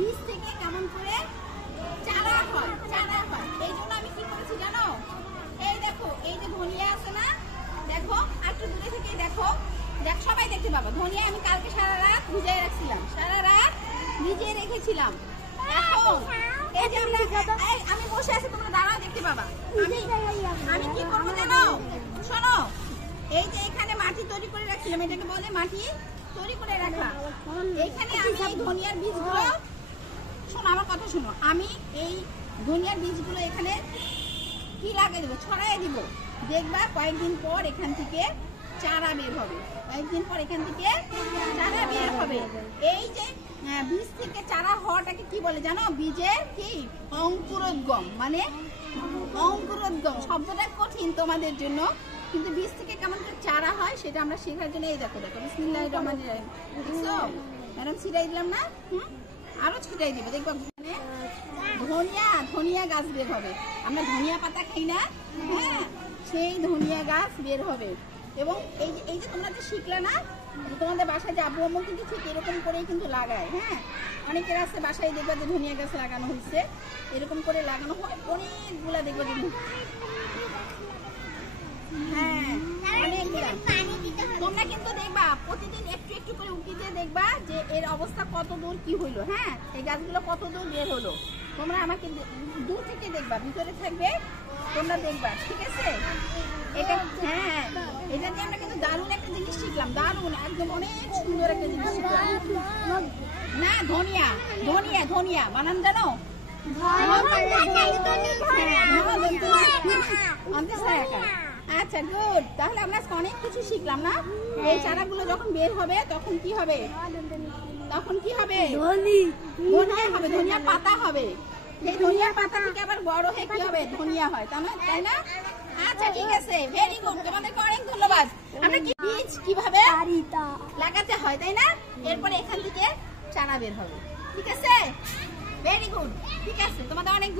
বীজ থেকে কেমন করে চারা হয় এই জন্য আমি কি করেছি জানো, এই দেখো এই যে ধনিয়া আছে না, দেখো একটু দূরে থেকে দেখো, সবাই দেখতে পাবো। ধনিয়া আমি কালকে সারা রাত ভিজিয়ে রাখছিলাম, রেখেছিলাম। এখন এই যে আমি বসে আছি, তোমরা দাঁড়াও দেখতে পাবা। আমি কি করবো জানো, শোনো, এই যে এখানে মাটি তৈরি করে রাখছিলাম, এটাকে বলে মাটি তৈরি করে রাখা। এইখানে আমি এই ধনিয়ার বীজগুলো, শোনো আমার কথা শোনো, আমি এই ধনিয়ার বীজগুলো এখানে কি লাগিয়ে দেবো, ছড়াই দিব। দেখবা কয়েকদিন পর এখান থেকে চারা বের হবে, এই যে বীজ থেকে চারা হওয়াটাকে কি বলে জানো, বীজের কি অঙ্কুরোদ্গম, মানে অঙ্কুরোদ্গম শব্দটা কঠিন তোমাদের জন্য, কিন্তু বীজ থেকে কেমন করে চারা হয় সেটা আমরা শেখার জন্য এই দেখো বিসমিল্লাহির রহমানির রহিম, দেখছো ম্যাডাম ছিটাই দিলাম না, আরো ছিটাই দিব। দেখবো ধনিয়া গাছ বের হবে। আমরা ধনিয়া পাতা খাই না, হ্যাঁ, সেই ধনিয়া গাছ বের হবে। এবং এই যে তোমরা যে শিখলে না, তোমাদের বাসায় যে আব্বু আম্মু কিন্তু ঠিক এরকম করেই কিন্তু লাগায়। হ্যাঁ, অনেকের আছে বাসায় দেখবা যে ধনিয়া গাছ লাগানো হয়েছে, এরকম করে লাগানো হয় অনেকগুলা, দেখবো যে হ্যাঁ অনেকগুলা। তোমরা কিন্তু দেখবা প্রতিদিন একটু একটু করে উঠিতে দেখবা যে এর অবস্থা কত দূর কি হইলো। হ্যাঁ, এই গাছগুলো কত দূর বের হলো, তোমরা আমাকে দূর থেকে দেখবা, ভিতরে থাকবে তোমরা দেখবা, ঠিক আছে? এটা হ্যাঁ, এটা দিয়ে আমরা কিন্তু দারুণ একটা জিনিস শিখলাম, দারুণ একদম অনেক সুন্দর একটা জিনিস শিখলাম। না ধনিয়া বানান জানো? আচ্ছা গুড, তাহলে আমরা অনেক কিছু শিখলাম না। এই চারাগুলো যখন বের হবে তখন কি হবে, ধনিয়া পাতা হবে। এই ধনিয়া পাতা থেকে আবার বড় হয়ে কি হবে, ধনিয়া হয়, তাই না? আচ্ছা ঠিক আছে, ভেরি গুড, তোমাদেরকে অনেক ধন্যবাদ। আমরা কি বীজ কিভাবে লাগাতে হয়, তাই না? এরপরে এখান থেকে চারা বের হবে, ঠিক আছে? ভেরি গুড, ঠিক আছে, তোমাদের অনেক